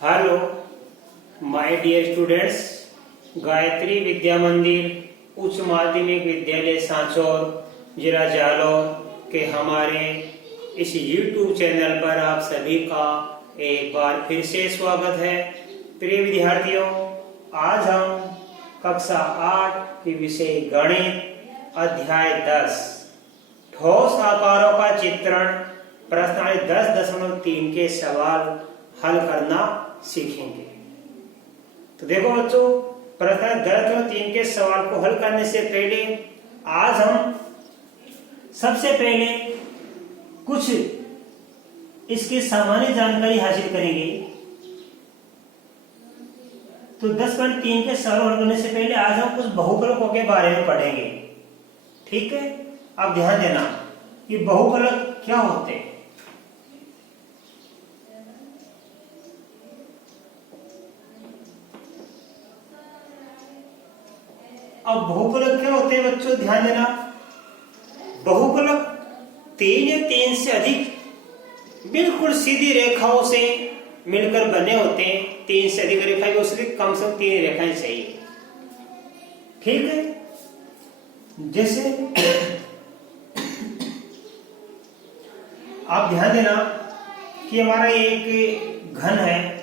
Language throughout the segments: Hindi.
Hello my dear students, Gayatri Vidya Mandir उच्च माध्यमिक विद्यालय सांचौर जिला जालौर के हमारे इस YouTube चैनल पर आप सभी का एक बार फिर से स्वागत है। प्रिय विद्यार्थियों, आज हम कक्षा 8 के विषय गणित अध्याय 10 ठोस आकारों का चित्रण प्रश्न 10.3 के सवाल हल करना सीखेंगे। तो देखो बच्चों, प्रश्न 10.3 के सवाल को हल करने से पहले आज हम सबसे पहले कुछ इसकी सामान्य जानकारी हासिल करेंगे। तो 10.3 के सवाल हल करने से पहले आज हम कुछ बहुपलकों के बारे में पढ़ेंगे। ठीक है, अब ध्यान देना कि बहुपलक क्या होते हैं। अब बहुपलक क्या होते हैं बच्चों, ध्यान देना। बहुपलक 3 या 3 से अधिक बिल्कुल सीधी रेखाओं से मिलकर बने होते हैं। 3 से अधिक रेखाएं, उससे कम से कम 3 रेखाएं चाहिए। ठीक है, जैसे आप ध्यान देना कि हमारा एक घन है,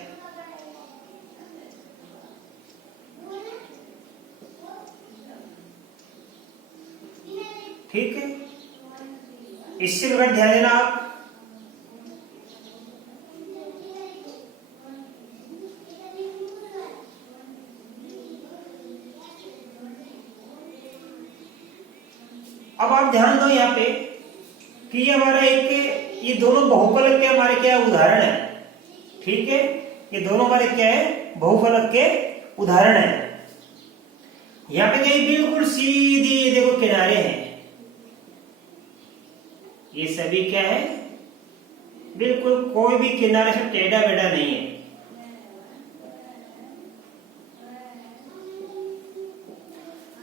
ठीक है। इससे बगैर ध्यान देना आप, अब आप ध्यान दो यहाँ पे कि ये हमारा ये दोनों बहुफलक के हमारे क्या उदाहरण है। ठीक है, ये दोनों हमारे क्या है, बहुफलक के उदाहरण है। यहाँ पे क्या बिल्कुल सीधी देखो किनारे हैं, ये सभी क्या है, बिल्कुल कोई भी किनारे से टेढ़ा बेढ़ा नहीं है।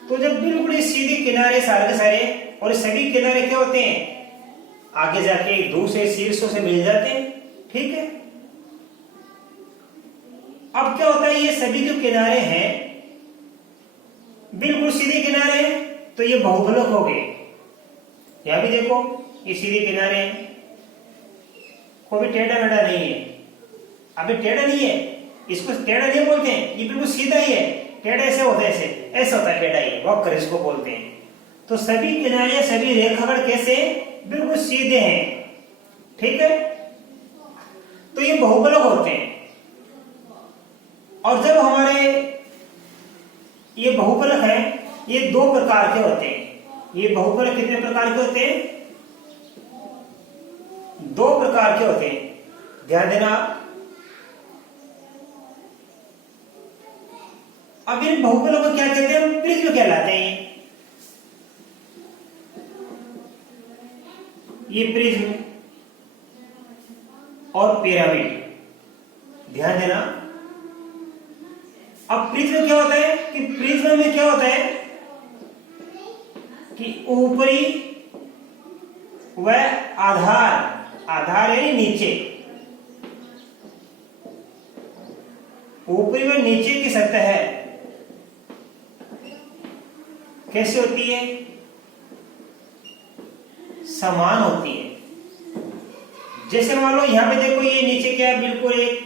तो जब बिल्कुल सीधे किनारे सारे के सारे, और सभी किनारे क्या होते हैं, आगे जाके दूसरे शीर्षों से मिल जाते हैं। ठीक है, अब क्या होता है, ये सभी जो किनारे हैं बिल्कुल सीधे किनारे हैं, तो ये बहुफलक हो गए। यहां भी देखो ये सीधे किनारे हैं, कोई भी टेढ़ा मेढ़ा नहीं है। अभी टेढ़ा नहीं है, इसको टेढ़ा नहीं बोलते हैं, ये बिल्कुल सीधा ही है। टेढ़ा ऐसे होता है, ऐसे होता है टेढ़ा, ही वक्र इसको बोलते हैं। तो सभी किनारे सभी रेखाखंड कैसे बिल्कुल सीधे हैं। ठीक है, तो ये बहुपलक होते हैं। और जब हमारे ये बहुपलक है, ये 2 प्रकार के होते हैं। ये बहुपलक कितने प्रकार के होते हैं, 2 प्रकार के होते हैं। ध्यान देना। अब इन बहुपलों को क्या कहते हैं, प्रिज्म कहलाते हैं। ये प्रिज्म और पिरामिड, ध्यान देना। अब प्रिज्म क्या होता है कि प्रिज्म में क्या होता है कि ऊपरी व आधार यानी नीचे, ऊपरी व नीचे की सतह कैसे होती है, समान होती है। जैसे मान लो यहां पे देखो, ये नीचे क्या है, बिल्कुल एक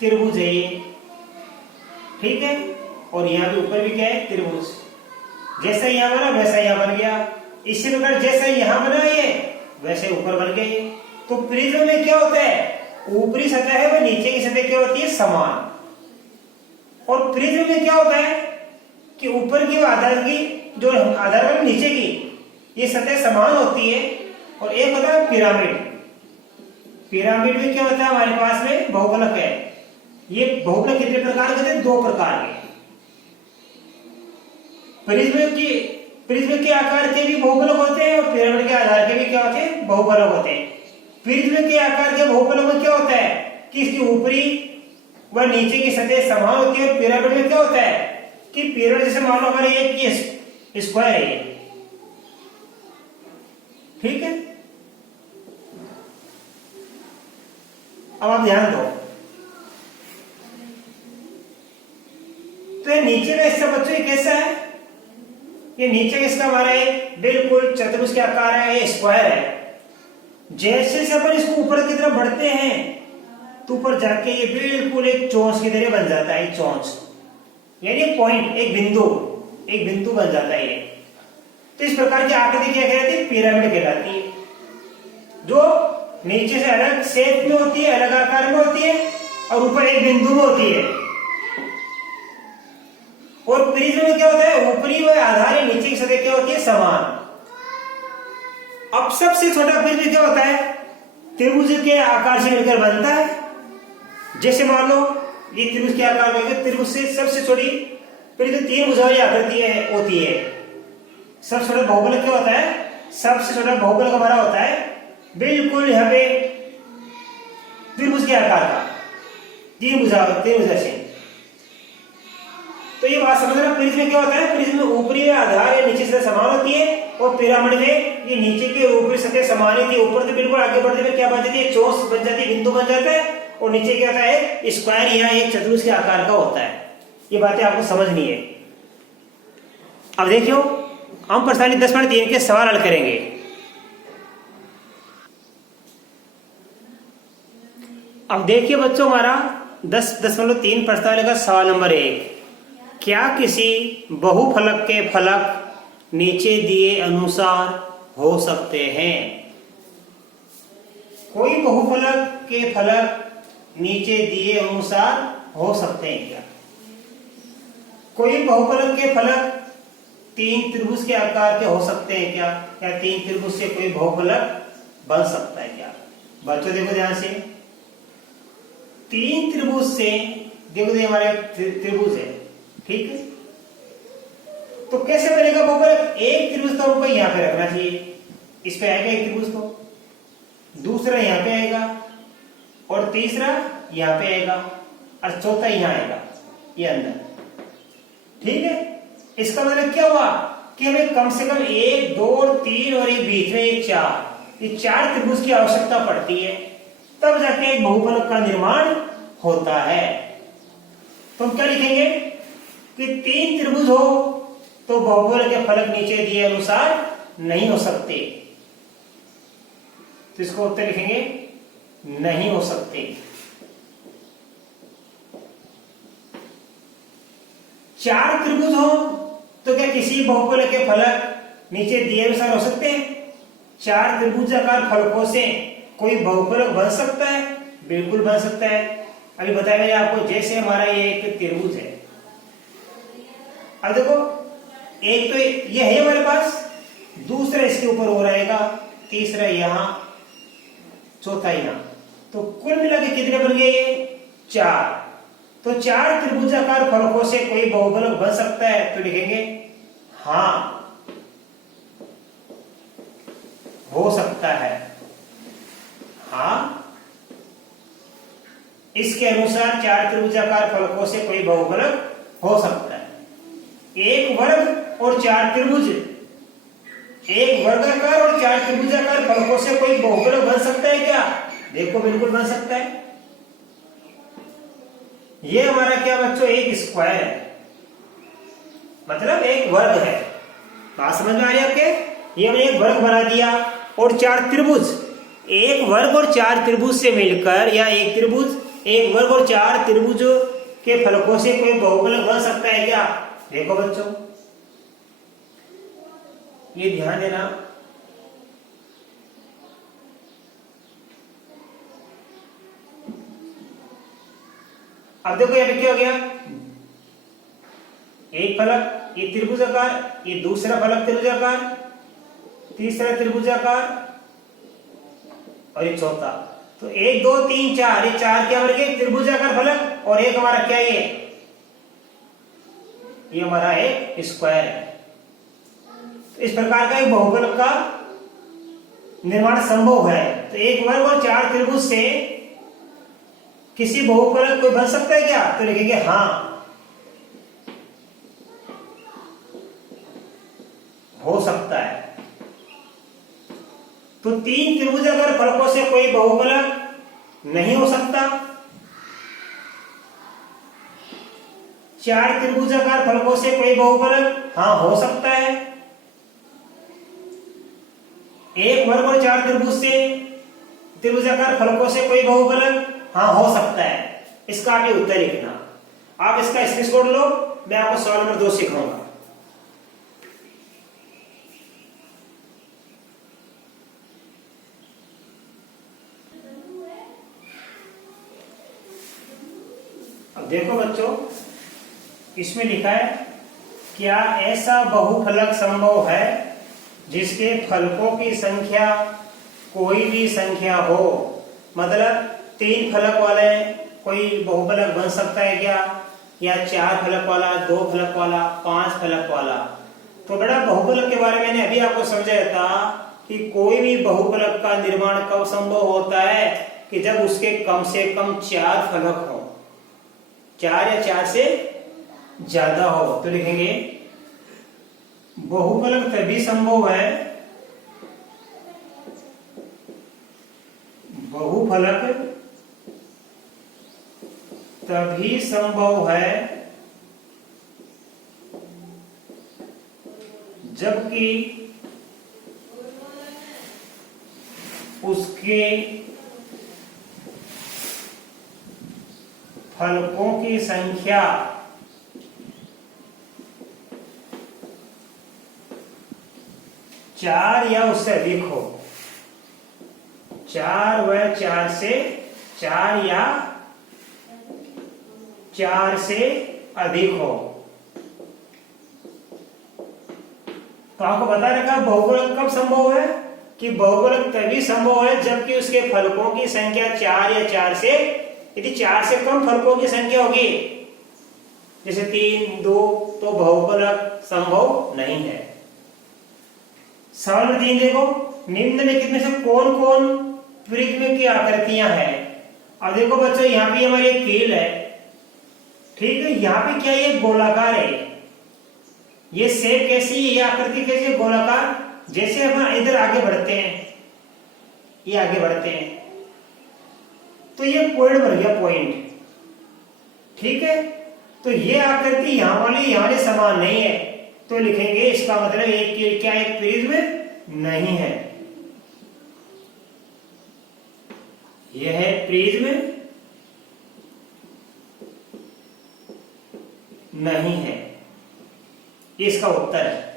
त्रिभुज है ये। ठीक है, और यहां पे ऊपर भी क्या है, त्रिभुज। जैसा यहां बना वैसा यहां बन गया। इसी प्रकार जैसा यहां बना ये वैसे ऊपर बन गए। तो प्रिज्म में क्या होता है, ऊपरी सतह है वह नीचे की सतह क्या होती है, समान। और प्रिज्म में क्या होता है कि ऊपर की आधार की जो आधार है नीचे की ये सतह समान होती है। और एक होता है पिरामिड। पिरामिड में क्या होता है, हमारे पास में बहुपलक है। ये बहुपलक कितने प्रकार के थे, 2 प्रकार के। प्रिज्म के आकार के भी बहुपलक होते हैं, और पिरामिड के आधार के भी क्या होते हैं, बहुपलक होते हैं। प्रिज्म के आकार के बहुपलक में क्या होता है कि इसकी ऊपरी व नीचे की सतह समान होती है। और पिरामिड में क्या होता है कि पिरामिड जैसे मान लो हमारे एक स्क्वायर है ये। ठीक है, अब आप ध्यान दो नीचे का हिस्सा बच्चों ये कैसा है? ये नीचे का हिस्सा हमारा एक बिल्कुल चतुर्भुज के आकार है, ये स्क्वायर है। जैसे जैसे अपन इसको ऊपर की तरफ बढ़ते हैं तो ऊपर जाके ये बिल्कुल एक चोंच की तरह बन जाता है, एक चोंच यानी पॉइंट, एक बिंदु बन जाता है ये। तो इस प्रकार की आकृति क्या कहलाती है? पिरामिड कहलाती है, जो नीचे से अलग शेप में होती है, अलग आकार में होती है और ऊपर एक बिंदु में होती है। और प्रिज्म में क्या होता है? ऊपरी व आधार नीचे की सतह क्या होती है? समान। अब सबसे छोटा प्रिज्म क्या होता है? त्रिभुज के आकार से मिलकर बनता है। जैसे मान लो ये त्रिभुज के आकार में, त्रिभुज से सबसे छोटी प्रिज्म 3 भुजा वाली आकृति होती है। सबसे छोटा बहुफलक क्या होता है? सबसे छोटा बहुफलक हमारा होता है बिल्कुल यहाँ पे त्रिभुज के आकार का, 3 भुजा से। तो ये बात समझना, प्रिज्म में क्या होता है? प्रिज्म में ऊपरी आधार या नीचे सतह समान होती है और पिरामिड में ये नीचे की ऊपरी सतह समान होती है। ऊपर तो बिल्कुल आगे बढ़ते हुए क्या बन जाती है? चोंच बन जाती है, बिंदु बन जाता है और नीचे क्या होता है? स्क्वायर या एक चतुर्भुज के आकार का होता है। ये बातें आपको समझनी है। अब देखियो, हम प्रश्नावली 10.3 के सवाल हल करेंगे। अब देखिए बच्चों, हमारा 10.3 प्रश्नावली का सवाल नंबर 1, क्या किसी बहुफलक के फलक नीचे दिए अनुसार हो सकते हैं? कोई बहुफलक के फलक नीचे दिए अनुसार हो सकते हैं क्या? कोई बहुफलक के फलक 3 त्रिभुज के आकार के हो सकते हैं क्या? या 3 त्रिभुज से कोई बहुफलक बन सकता है क्या? बच्चों देखो ध्यान से, 3 त्रिभुज से, देखो ये हमारे त्रिभुज है, ठीक है? तो कैसे बनेगा बहुफलक? एक त्रिभुज तो हमको यहां पे रखना चाहिए, इस पे आएगा एक त्रिभुज, तो दूसरा यहां पे आएगा और तीसरा यहां पे आएगा और चौथा यहां आएगा, ये अंदर, ठीक है? इसका मतलब क्या हुआ कि हमें कम से कम 1, 2 और 3 और एक बीच में एक 4, ये 4 त्रिभुज की आवश्यकता पड़ती है, तब जाके एक बहुफलक का निर्माण होता है। तो हम क्या लिखेंगे कि 3 त्रिभुज हो तो बहुफलक के फलक नीचे दिए अनुसार नहीं हो सकते। तो इसको उत्तर लिखेंगे नहीं हो सकते। 4 त्रिभुज हो तो क्या किसी बहुफलक के फलक नीचे दिए अनुसार हो सकते हैं? 4 त्रिभुजाकार फलकों से कोई बहुफलक बन सकता है? बिल्कुल बन सकता है। अभी बताया मैंने आपको, जैसे हमारा ये एक त्रिभुज है, अब देखो एक तो ये है हमारे पास, दूसरा इसके ऊपर हो रहेगा, तीसरा यहां, चौथा यहां, तो कुल मिला के कितने बन गए? ये 4। तो 4 त्रिभुजाकार फलकों से कोई बहुफलक बन सकता है? तो लिखेंगे हां, हो सकता है। हां, इसके अनुसार 4 त्रिभुजाकार फलकों से कोई बहुफलक हो सकता है। एक वर्ग और 4 त्रिभुज, एक वर्गाकार और 4 त्रिभुजाकार फलकों से कोई बहुफलक बन सकता है क्या? देखो बिल्कुल बन सकता है। ये हमारा क्या बच्चों? एक स्क्वायर है, मतलब एक वर्ग है। बात समझ में आ रही है आपके? ये हमने एक वर्ग बना दिया और 4 त्रिभुज, एक वर्ग और 4 त्रिभुज से मिलकर, या एक त्रिभुज, एक वर्ग और 4 त्रिभुज के फलकों से कोई बहुफलक बन सकता है क्या? देखो बच्चों, ये ध्यान देना, अब देखो यहां पे क्या हो गया? एक फलक ये त्रिभुजाकार, ये दूसरा फलक त्रिभुजाकार, तीसरा त्रिभुजाकार और ये चौथा। तो 1, 2, 3, 4, ये 4 क्या बन गए? त्रिभुजाकार फलक, और एक हमारा क्या है? ये हमारा एक स्क्वायर है। तो इस प्रकार का एक बहुफलक का निर्माण संभव है। तो एक वर्ग और 4 त्रिभुज से किसी बहुफलक कोई बन सकता है क्या? तो लिखेंगे हां, हो सकता है। तो 3 त्रिभुजाकार फलकों से कोई बहुफलक नहीं हो सकता। चार त्रिभुजाकार फलकों से कोई बहुफलक? हाँ, हो सकता है। एक वर्ग और चार त्रिभुजाकार फलकों से कोई बहुफलक? हाँ, हो सकता है। इसका आप ये उत्तर लिखना। आप इसका स्क्रीनशॉट लो, मैं आपको सवाल नंबर 2 सिखाऊंगा। अब देखो बच्चों, इसमें लिखा है क्या ऐसा बहुफलक संभव है जिसके फलकों की संख्या कोई भी संख्या हो? मतलब 3 फलक वाले कोई बहुफलक बन सकता है क्या? या 4 फलक वाला, 2 फलक वाला, 5 फलक वाला? तो बेटा बहुफलक के बारे में मैंने अभी आपको समझाया था कि कोई भी बहुफलक का निर्माण कब संभव होता है कि जब उसके कम से कम 4 फलक हो, 4 या 4 से ज्यादा हो। तो लिखेंगे बहुफलक तभी संभव है, बहुफलक तभी संभव है जबकि उसके फलकों की संख्या चार या उससे अधिक हो। 4 व 4 से 4 या 4 से अधिक हो। तो आपको बता रखा बहुफलक कब संभव है कि बहुफलक तभी संभव है जबकि उसके फलकों की संख्या 4 या 4 से, यदि 4 से कम फलकों की संख्या होगी जैसे 3, 2, तो बहुफलक संभव नहीं है। सवाल नंबर 3 देखो, निम्नलिखित में से कौन कौन प्रिज्म की आकृतियां हैं? अब देखो बच्चों, यहाँ पे हमारी एक कील है, ठीक है। यहाँ पे क्या ये गोलाकार है, ये शेप कैसी है, ये आकृति कैसी है? गोलाकार। जैसे अपन इधर आगे बढ़ते हैं, ये आगे बढ़ते हैं तो ये पॉइंट बन गया, पॉइंट, ठीक है। तो ये आकृति यहाँ वाली समान नहीं है, तो लिखेंगे इसका मतलब एक क्या एक प्रिज्म नहीं है, यह है प्रिज्म नहीं है, इसका उत्तर है।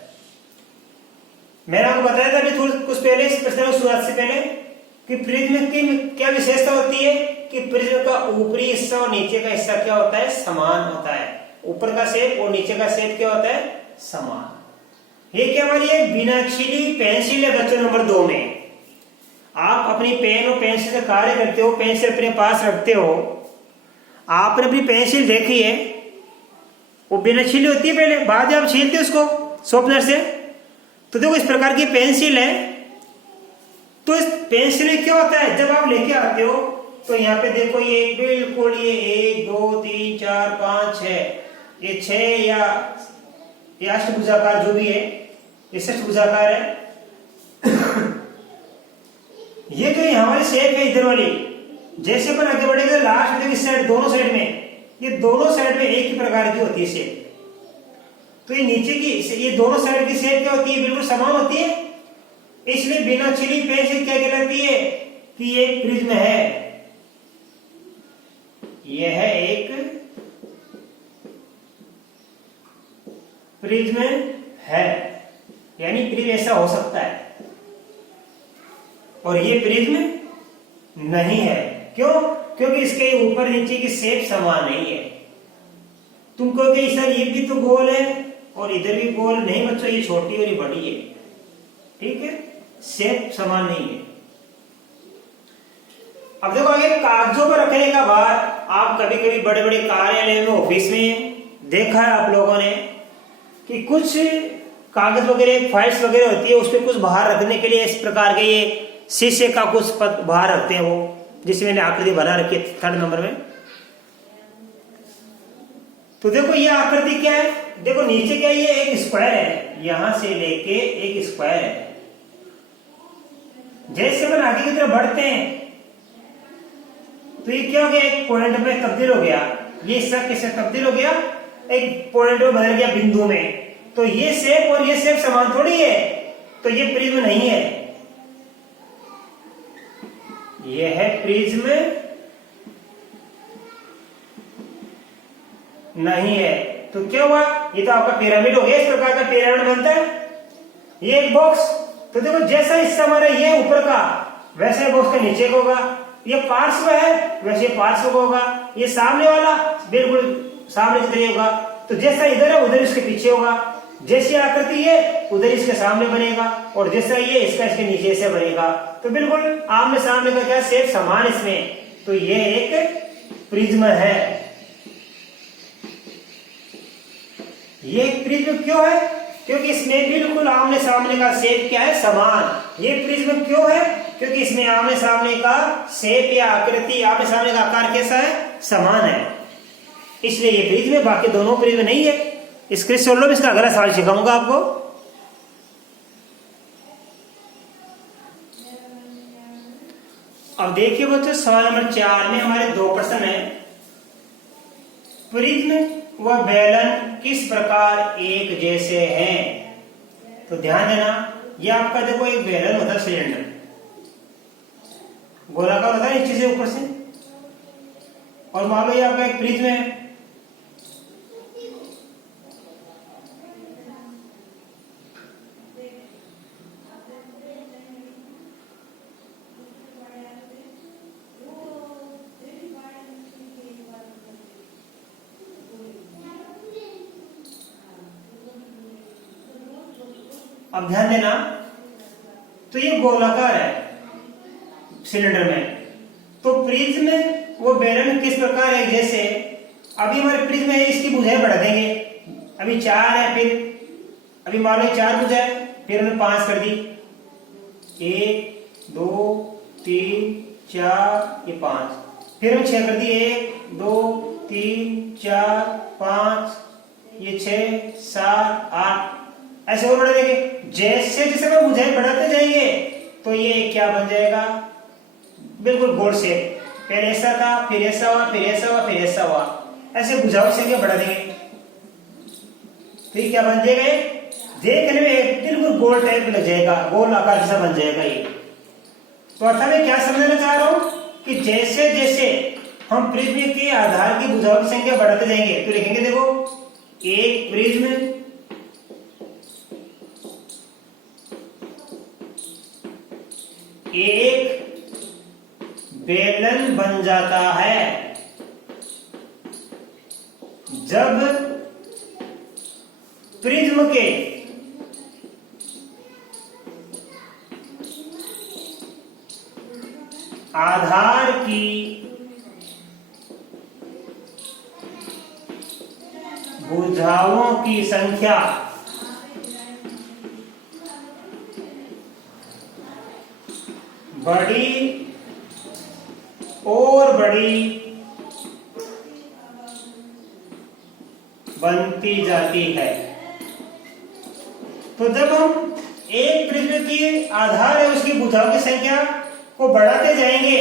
मैंने आपको बताया था अभी थोड़ा कुछ पहले, इस प्रश्न की शुरुआत से पहले, कि प्रिज्म की क्या विशेषता होती है कि प्रिज्म का ऊपरी हिस्सा और नीचे का हिस्सा क्या होता है? समान होता है। ऊपर का शेप और नीचे का शेप क्या होता है? समान। ये क्या हमारी एक बिनाछीली पेंसिल है बच्चों। नंबर 2 में आप अपनी पेन और पेंसिल से कार्य करते हो, पेंसिल अपने पास रखते हो, आपने अपनी पेंसिल देखी है, वो बिनाछीली होती है पहले, बाद में आप छीलते हो उसको शॉर्पनर से। तो देखो इस प्रकार की पेंसिल है, तो इस पेंसिल में क्या होता है, जब आप लेके आते हो तो यहाँ पे देखो ये बिल्कुल ये 1, 2, 3, 4, 5, 6, ये 6 या ये अष्टभुजाकार जो भी है, ये षष्ठभुजाकार है। ये जो हमारी शेप है इधर वाली, जैसे अपन आगे बढ़ेगा लास्ट में इस साइड, दोनों साइड में, ये दोनों साइड में एक ही प्रकार की होती है शेप। तो ये नीचे की, ये दोनों साइड की शेप क्या होती है? बिल्कुल समान होती है। इसलिए बिनाछीली पेंसिल क्या कहलाती है कि ये प्रिज्म है, यह एक प्रिज्म है, यानी प्रिज्म ऐसा हो सकता है और ये प्रिज्म नहीं है। क्यों? क्योंकि इसके ऊपर नीचे की शेप समान नहीं है। तुम कहोगे सर ये भी तो गोल है और इधर भी गोल, नहीं बच्चों, ये छोटी और ये बड़ी है, ठीक है, शेप समान नहीं है। अब देखो आगे कागजों पर रखने का बाद, आप कभी कभी बड़े बड़े कार्यालय में, ऑफिस में देखा है आप लोगों ने कि कुछ कागज वगैरह, फाइल्स वगैरह होती है, उस पर कुछ बाहर रखने के लिए इस प्रकार के ये शीशे का कुछ बाहर रखते हैं, वो जिसमें मैंने आकृति बना रखी है 3rd नंबर में। तो देखो ये आकृति क्या है, देखो नीचे क्या, ये एक स्क्वायर है, यहां से लेके एक स्क्वायर है। जैसे अपन आगे की तरफ बढ़ते हैं तो ये क्या हो गया, एक पॉइंट में तब्दील हो गया, ये हिस्सा किससे तब्दील हो गया? एक पॉइंट में बदल गया बिंदु में, तो ये शेप और ये शेप समान थोड़ी है, तो ये प्रिज्म नहीं है। ये है प्रिज्म नहीं है। तो क्या हुआ, ये तो आपका पिरामिड हो गया, इस प्रकार का पिरामिड बनता है। ये एक बॉक्स, तो देखो जैसा हिस्सा हमारा ये ऊपर का, वैसे बॉक्स का नीचे का होगा। ये पार्श्व है, वैसे पार्श्व का होगा। ये सामने वाला बिल्कुल सामने की तरह होगा, तो जैसा इधर है उधर इसके पीछे होगा। जैसी आकृति है उधर इसके सामने बनेगा, और जैसा ये इसका इसके नीचे से बनेगा। तो बिल्कुल आमने सामने का क्या शेप समान इसमें, तो ये एक प्रिज्म है। ये प्रिज्म क्यों है, क्योंकि इसमें बिल्कुल आमने सामने का शेप क्या है, समान। ये प्रिज्म क्यों है, क्योंकि इसमें आमने सामने का शेप या आकृति, आमने सामने का आकार कैसा है, समान है, इसलिए ये प्रिज्म है। बाकी दोनों प्रिज्म नहीं है। इसके सोलो में इसका अगला सवाल सिखाऊंगा आपको। अब देखिए बच्चों, सवाल नंबर 4 में हमारे 2 प्रश्न है। प्रिज्म व बेलन किस प्रकार एक जैसे हैं? तो ध्यान देना, ये आपका देखो एक बेलन होता है, सिलेंडर गोलाकार होता है नीचे से ऊपर से, और मान लो ये आपका एक प्रिज्म है। अब ध्यान देना, तो ये गोलाकार है सिलेंडर में, तो प्रिज्म वो बेलन किस प्रकार है जैसे। अभी हमारे प्रिज्म है, इसकी भुजाएं बढ़ा देंगे। अभी 4 है, फिर अभी मान लो 4 भुजाएं, फिर हमने 5 कर दी, 1 2 3 4, ये 5, फिर हम 6 कर दी, 1 2 3 4 5, ये 6 7 8, ऐसे और बढ़ा देंगे। जैसे जैसे हम भुजाएं बढ़ाते जाएंगे तो ये क्या बन जाएगा, बिल्कुल गोल शेप। पहले ऐसा था, फिर ऐसा हुआ, फिर ऐसा हुआ, फिर ऐसा हुआ, ऐसे भुजाओं से बढ़ा देंगे, तो ये क्या बन जाएगा, देखने में बिल्कुल गोल टाइप लग जाएगा, गोल आकार जैसा बन जाएगा ये। तो अर्थात मैं क्या समझना चाह रहा हूं कि जैसे जैसे हम प्रिज्म के आधार की भुजाओं की संख्या बढ़ाते जाएंगे, तो लिखेंगे देखो, एक प्रिज्म एक बेलन बन जाता है जब प्रिज्म के आधार की भुजाओं की संख्या बड़ी और बड़ी बनती जाती है। तो जब हम एक प्रिज्म की आधार है उसकी भुजाओं की संख्या को बढ़ाते जाएंगे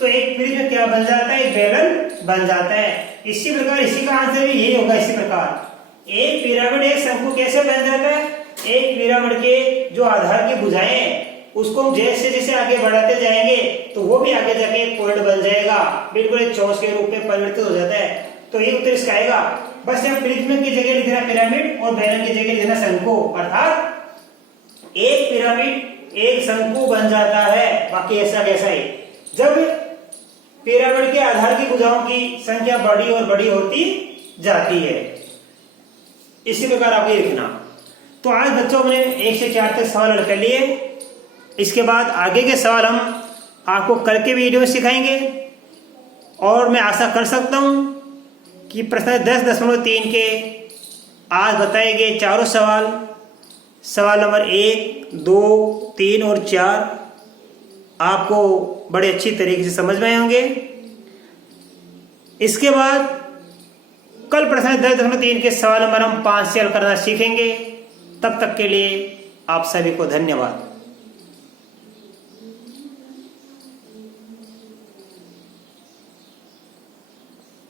तो एक प्रिज्म क्या बन जाता है, एक बेलन बन जाता है। इसी प्रकार इसी का आंसर भी यही होगा। इसी प्रकार एक पिरामिड, एक शंकु कैसे बन जाता है, एक पिरामिड के जो आधार की भुजाएं हैं उसको हम जैसे जैसे आगे बढ़ाते जाएंगे तो वो भी आगे जाके एक पॉइंट बन जाएगा, बिल्कुल एक चौस के रूप में परिवर्तित हो जाता है। तो ये उत्तर इसका आएगा। बस यहाँ प्रिज्म की जगह लिख देना पिरामिड और बेलन की जगह लिख देना शंकु, अर्थात एक पिरामिड एक शंकु बन जाता है। बाकी ऐसा कैसा है, जब पिरामिड के आधार की भुजाओं की संख्या बड़ी और बड़ी होती जाती है। इसी प्रकार आपको ये लिखना। तो आज बच्चों ने 1 से 4 तक सवाल कर लिए। इसके बाद आगे के सवाल हम आपको कल के वीडियो में सिखाएंगे, और मैं आशा कर सकता हूं कि प्रश्न 10.3 के आज बताए गए चारों सवाल, सवाल नंबर 1, 2, 3 और 4 आपको बड़े अच्छी तरीके से समझ में आए होंगे। इसके बाद कल प्रश्न 10.3 के सवाल नंबर हम 5 से हल करना सीखेंगे। तब तक के लिए आप सभी को धन्यवाद।